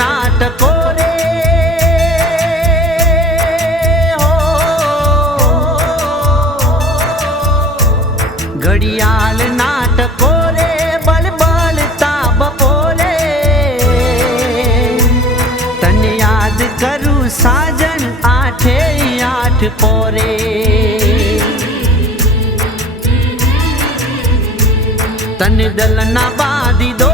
નાટકો રે ઘડિયાળ નાટકો રે બળબળતા બપોરે તને યાદ કરું સાજન 8 પોરે તને દલના બાંધી દો